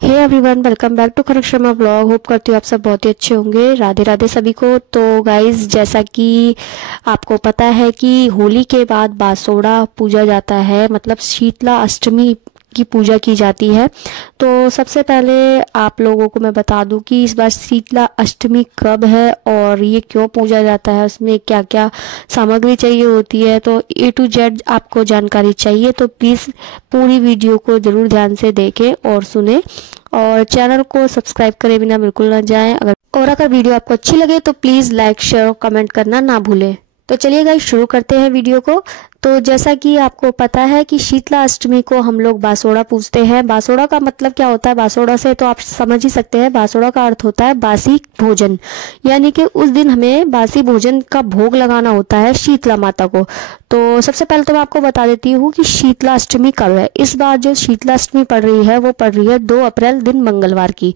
Hey everyone, welcome back to Kanak Sharma blog. Hope करती हूँ आप सब बहुत ही अच्छे होंगे। राधे राधे सभी को। तो गाइज, जैसा कि आपको पता है कि होली के बाद बासोड़ा पूजा जाता है, मतलब शीतला अष्टमी की पूजा की जाती है। तो सबसे पहले आप लोगों को मैं बता दूं कि इस बार शीतला अष्टमी कब है और ये क्यों पूजा जाता है, उसमें क्या क्या सामग्री चाहिए होती है। तो A to Z आपको जानकारी चाहिए तो प्लीज़ पूरी वीडियो को ज़रूर ध्यान से देखें और सुने, और चैनल को सब्सक्राइब करे बिना बिल्कुल ना जाएं। अगर वीडियो आपको अच्छी लगे तो प्लीज़ लाइक शेयर और कमेंट करना ना भूलें। तो चलिए गाइस, शुरू करते हैं वीडियो को। तो जैसा कि आपको पता है कि शीतला अष्टमी को हम लोग बासोड़ा पूजते हैं। बासोड़ा का मतलब क्या होता है? बासोड़ा से तो आप समझ ही सकते हैं। बासोड़ा का अर्थ होता है बासी भोजन, यानी कि उस दिन हमें बासी भोजन का भोग लगाना होता है शीतला माता को। तो सबसे पहले तो मैं आपको बता देती हूँ कि शीतला अष्टमी कब है। इस बार जो शीतला अष्टमी पड़ रही है वो पड़ रही है 2 अप्रैल दिन मंगलवार की।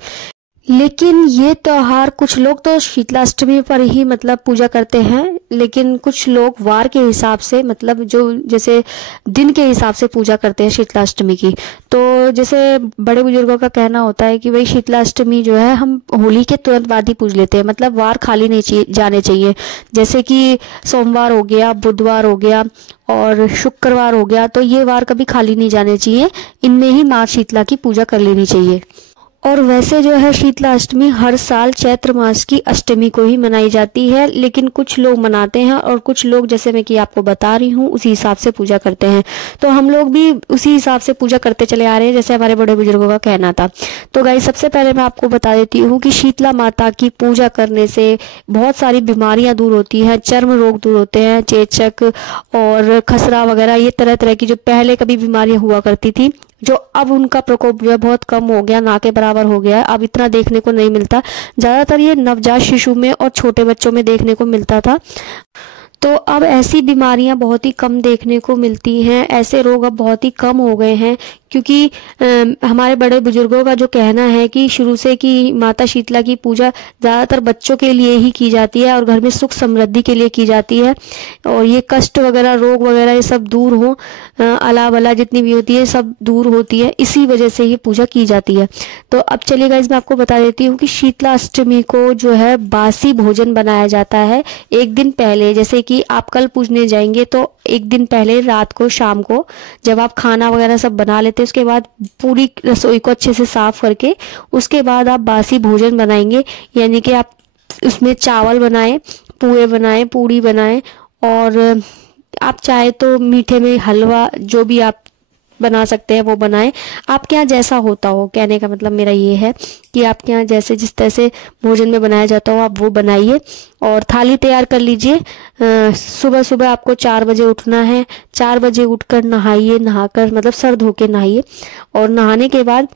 लेकिन ये त्योहार, कुछ लोग तो शीतलाष्टमी पर ही मतलब पूजा करते हैं, लेकिन कुछ लोग वार के हिसाब से, मतलब जो जैसे दिन के हिसाब से पूजा करते हैं शीतलाष्टमी की। तो जैसे बड़े बुजुर्गों का कहना होता है कि भाई शीतलाष्टमी जो है हम होली के तुरंत बाद ही पूज लेते हैं, मतलब वार खाली नहीं जाने चाहिए। जैसे कि सोमवार हो गया, बुधवार हो गया और शुक्रवार हो गया, तो ये वार कभी खाली नहीं जाने चाहिए। इनमें ही माँ शीतला की पूजा कर लेनी चाहिए। और वैसे जो है शीतला अष्टमी हर साल चैत्र मास की अष्टमी को ही मनाई जाती है, लेकिन कुछ लोग मनाते हैं और कुछ लोग, जैसे मैं कि आपको बता रही हूँ, उसी हिसाब से पूजा करते हैं। तो हम लोग भी उसी हिसाब से पूजा करते चले आ रहे हैं, जैसे हमारे बड़े बुजुर्गों का कहना था। तो गाइस, सबसे पहले मैं आपको बता देती हूँ कि शीतला माता की पूजा करने से बहुत सारी बीमारियां दूर होती हैं, चर्म रोग दूर होते हैं, चेचक और खसरा वगैरह, ये तरह तरह की जो पहले कभी बीमारियां हुआ करती थी, जो अब उनका प्रकोप जो है बहुत कम हो गया, ना के बराबर हो गया है। अब इतना देखने को नहीं मिलता। ज्यादातर ये नवजात शिशु में और छोटे बच्चों में देखने को मिलता था। तो अब ऐसी बीमारियां बहुत ही कम देखने को मिलती हैं, ऐसे रोग अब बहुत ही कम हो गए हैं, क्योंकि हमारे बड़े बुजुर्गों का जो कहना है कि शुरू से कि माता शीतला की पूजा ज़्यादातर बच्चों के लिए ही की जाती है और घर में सुख समृद्धि के लिए की जाती है, और ये कष्ट वगैरह, रोग वगैरह, ये सब दूर हो, अला बला जितनी भी होती है सब दूर होती है, इसी वजह से ये पूजा की जाती है। तो अब चलिएगा, इसमें आपको बता देती हूँ कि शीतला अष्टमी को जो है बासी भोजन बनाया जाता है एक दिन पहले। जैसे कि आप कल पूजने जाएंगे तो एक दिन पहले रात को, शाम को, जब आप खाना वगैरह सब बना लेते हैं, उसके बाद पूरी रसोई को अच्छे से साफ करके उसके बाद आप बासी भोजन बनाएंगे। यानी कि आप उसमें चावल बनाएं, पुए बनाएं, पूड़ी बनाएं, और आप चाहे तो मीठे में हलवा, जो भी आप बना सकते हैं वो बनाएं। आपके यहाँ जैसा होता हो, कहने का मतलब मेरा ये है कि आपके यहाँ जैसे जिस तरह से भोजन में बनाया जाता हो आप वो बनाइए, और थाली तैयार कर लीजिए। सुबह सुबह आपको 4 बजे उठना है। 4 बजे उठकर नहाइए, नहाकर मतलब सर धो के नहाइए, और नहाने के बाद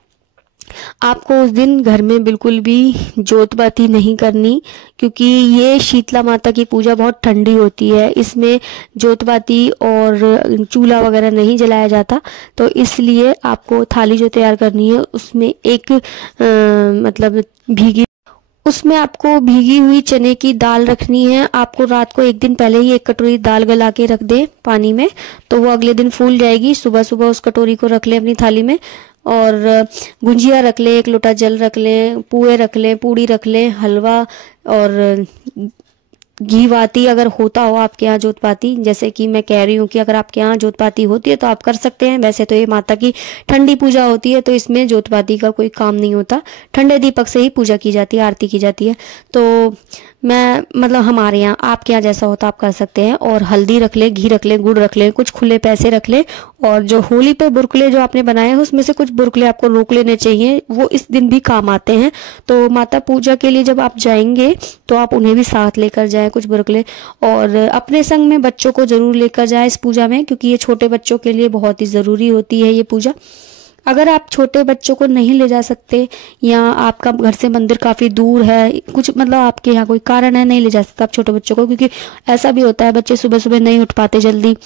आपको उस दिन घर में बिल्कुल भी जोत बाती नहीं करनी, क्योंकि ये शीतला माता की पूजा बहुत ठंडी होती है, इसमें जोत बाती और चूल्हा वगैरह नहीं जलाया जाता। तो इसलिए आपको थाली जो तैयार करनी है उसमें एक मतलब उसमें आपको भीगी हुई चने की दाल रखनी है। आपको रात को एक दिन पहले ही 1 कटोरी दाल गला के रख दे पानी में, तो वो अगले दिन फूल जाएगी। सुबह सुबह उस कटोरी को रख ले अपनी थाली में, और गुंजिया रख ले, 1 लोटा जल रख ले, पुए रख ले, पूड़ी रख ले, हलवा और घी बाती अगर होता हो आपके यहाँ जोत पाती। जैसे कि मैं कह रही हूँ कि अगर आपके यहाँ जोत पाती होती है तो आप कर सकते हैं। वैसे तो ये माता की ठंडी पूजा होती है, तो इसमें जोत पाती का कोई काम नहीं होता। ठंडे दीपक से ही पूजा की जाती है, आरती की जाती है। तो मैं मतलब हमारे यहाँ, आपके यहाँ जैसा होता आप कर सकते हैं। और हल्दी रख ले, घी रख ले, गुड़ रख ले, कुछ खुले पैसे रख ले, और जो होली पे बुरकुले जो आपने बनाए हैं उसमें से कुछ बुरकुले आपको रोक लेने चाहिए, वो इस दिन भी काम आते हैं। तो माता पूजा के लिए जब आप जाएंगे तो आप उन्हें भी साथ लेकर जाएं, कुछ बुरकुले, और अपने संग में बच्चों को जरूर लेकर जाएं इस पूजा में, क्योंकि ये छोटे बच्चों के लिए बहुत ही जरूरी होती है ये पूजा। अगर आप छोटे बच्चों को नहीं ले जा सकते, या आपका घर से मंदिर काफी दूर है, कुछ मतलब आपके यहाँ कोई कारण है नहीं ले जा सकते आप छोटे बच्चों को, क्योंकि ऐसा भी होता है बच्चे सुबह सुबह नहीं उठ पाते जल्दी,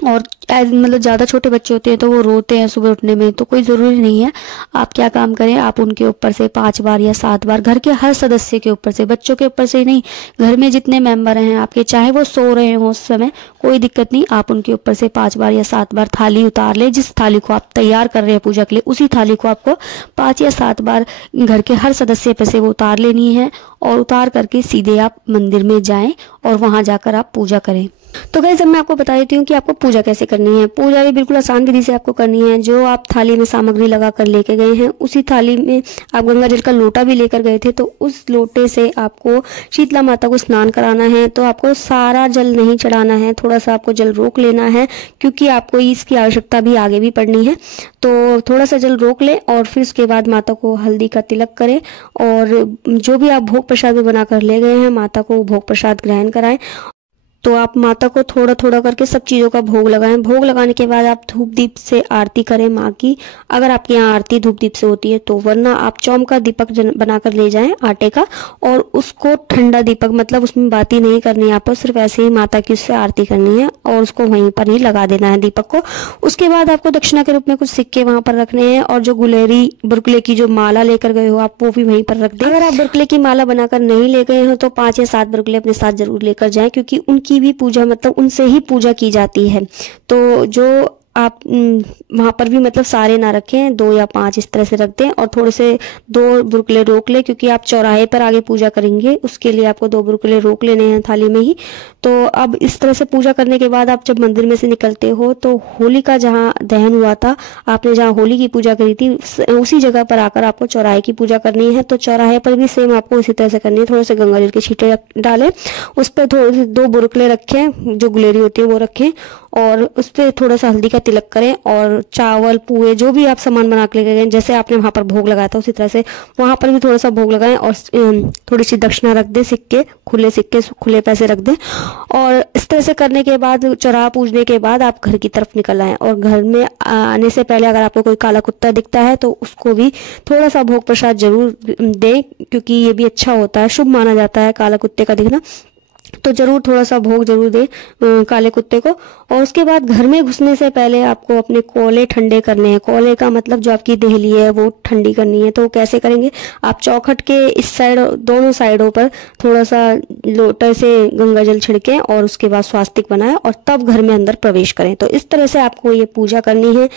और मतलब ज़्यादा छोटे बच्चे होते हैं तो वो रोते हैं सुबह उठने में, तो कोई ज़रूरी नहीं है। आप क्या काम करें, आप उनके ऊपर से 5 बार या 7 बार, घर के हर सदस्य के ऊपर से, बच्चों के ऊपर से ही नहीं, घर में जितने मेंबर हैं आपके, चाहे वो सो रहे हों उस समय, कोई दिक्कत नहीं, आप उनके ऊपर से 5 बार या 7 बार थाली उतार ले। जिस थाली को आप तैयार कर रहे हैं पूजा के लिए, उसी थाली को आपको 5 या 7 बार घर के हर सदस्य पर से वो उतार लेनी है, और उतार करके सीधे आप मंदिर में जाएं और वहां जाकर आप पूजा करें। तो गाइस, अब मैं आपको बता देती हूँ कि आपको पूजा कैसे करनी है। पूजा भी बिल्कुल आसान विधि से आपको करनी है। जो आप थाली में सामग्री लगा कर लेके गए हैं, उसी थाली में आप गंगा जल का लोटा भी लेकर गए थे, तो उस लोटे से आपको शीतला माता को स्नान कराना है। तो आपको सारा जल नहीं चढ़ाना है, थोड़ा सा आपको जल रोक लेना है, क्योंकि आपको इसकी आवश्यकता भी आगे भी पड़नी है। तो थोड़ा सा जल रोक ले और फिर उसके बाद माता को हल्दी का तिलक करें, और जो भी आप भोग प्रसाद में बनाकर ले गए हैं, माता को भोग प्रसाद ग्रहण कराएं। तो आप माता को थोड़ा थोड़ा करके सब चीज़ों का भोग लगाएं। भोग लगाने के बाद आप धूप दीप से आरती करें माँ की, अगर आपके यहाँ आरती धूप दीप से होती है तो, वरना आप चौम का दीपक बनाकर ले जाएं आटे का, और उसको ठंडा दीपक, मतलब उसमें बाती नहीं करनी है आपको, सिर्फ ऐसे ही माता की उससे आरती करनी है और उसको वहीं पर ही लगा देना है दीपक को। उसके बाद आपको दक्षिणा के रूप में कुछ सिक्के वहां पर रखने हैं, और जो गुलेरी बुरकले की जो माला लेकर गए हो आप, वो भी वहीं पर रख दें। अगर आप बुरकले की माला बनाकर नहीं ले गए हो तो 5 या 7 बुरकले अपने साथ जरूर लेकर जाएं, क्योंकि उनकी भी पूजा, मतलब उनसे ही पूजा की जाती है। तो जो आप वहां पर भी मतलब सारे ना रखें, 2 या 5 इस तरह से रख दें, और थोड़े से 2 बुरकले रोक ले, क्योंकि आप चौराहे पर आगे पूजा करेंगे, उसके लिए आपको 2 बुरकले रोक लेने हैं थाली में ही। तो अब इस तरह से पूजा करने के बाद आप जब मंदिर में से निकलते हो, तो होली का जहाँ दहन हुआ था, आपने जहाँ होली की पूजा करी थी, उसी जगह पर आकर आपको चौराहे की पूजा करनी है। तो चौराहे पर भी सेम आपको इसी तरह से करनी है। थोड़े से गंगा जल के छींटे डालें, उस पर थोड़े से 2 बुरकले रखें, जो गुलेरी होती है वो रखें, और उस पर थोड़ा सा हल्दी का तिलक करें, और चावल पुए जो भी आप सामान बना के लेके गए, जैसे आपने वहां पर भोग लगाया था उसी तरह से वहां पर भी थोड़ा सा भोग लगाएं, और थोड़ी सी दक्षिणा रख दें, सिक्के, खुले सिक्के, खुले पैसे रख दें। और इस तरह से करने के बाद, चौराहा पूजने के बाद आप घर की तरफ निकल आए, और घर में आने से पहले अगर आपको कोई काला कुत्ता दिखता है तो उसको भी थोड़ा सा भोग प्रसाद जरूर दें, क्योंकि ये भी अच्छा होता है, शुभ माना जाता है काला कुत्ते का दिखना। तो जरूर थोड़ा सा भोग जरूर दे काले कुत्ते को। और उसके बाद घर में घुसने से पहले आपको अपने कोले ठंडे करने हैं। कोले का मतलब जो आपकी देहली है वो ठंडी करनी है। तो कैसे करेंगे, आप चौखट के इस साइड, दोनों साइडों पर थोड़ा सा लोटे से गंगा जल छिड़कें, और उसके बाद स्वास्तिक बनाएं, और तब घर में अंदर प्रवेश करें। तो इस तरह से आपको ये पूजा करनी है।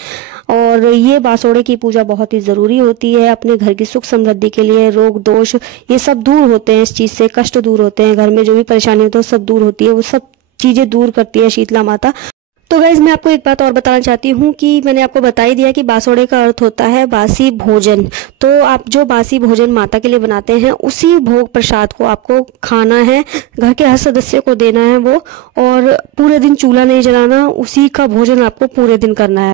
और ये बासोड़े की पूजा बहुत ही जरूरी होती है अपने घर की सुख समृद्धि के लिए। रोग दोष ये सब दूर होते हैं, इस चीज से कष्ट दूर होते हैं, घर में जो भी परेशानी होती है सब दूर होती है, वो सब चीजें दूर करती है शीतला माता। तो गाइज, मैं आपको एक बात और बताना चाहती हूँ कि मैंने आपको बता ही दिया कि बासोड़े का अर्थ होता है बासी भोजन। तो आप जो बासी भोजन माता के लिए बनाते हैं, उसी भोग प्रसाद को आपको खाना है, घर के हर सदस्य को देना है वो, और पूरे दिन चूल्हा नहीं जलाना, उसी का भोजन आपको पूरे दिन करना है।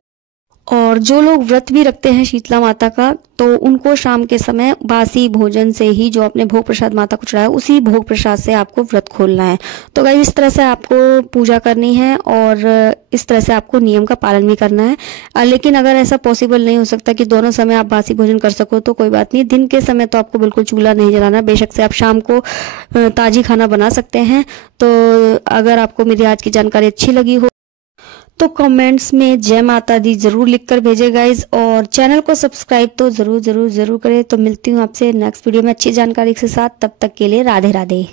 और जो लोग व्रत भी रखते हैं शीतला माता का, तो उनको शाम के समय बासी भोजन से ही, जो आपने भोग प्रसाद माता को चढ़ाया, उसी भोग प्रसाद से आपको व्रत खोलना है। तो गाइस, इस तरह से आपको पूजा करनी है, और इस तरह से आपको नियम का पालन भी करना है। लेकिन अगर ऐसा पॉसिबल नहीं हो सकता कि दोनों समय आप बासी भोजन कर सको, तो कोई बात नहीं, दिन के समय तो आपको बिल्कुल चूल्हा नहीं जलाना। बेशक से आप शाम को ताजी खाना बना सकते हैं। तो अगर आपको मेरी आज की जानकारी अच्छी लगी हो तो कमेंट्स में जय माता दी जरूर लिखकर भेजे गाइज, और चैनल को सब्सक्राइब तो जरूर जरूर जरूर करें। तो मिलती हूँ आपसे नेक्स्ट वीडियो में अच्छी जानकारी के साथ, तब तक के लिए राधे राधे।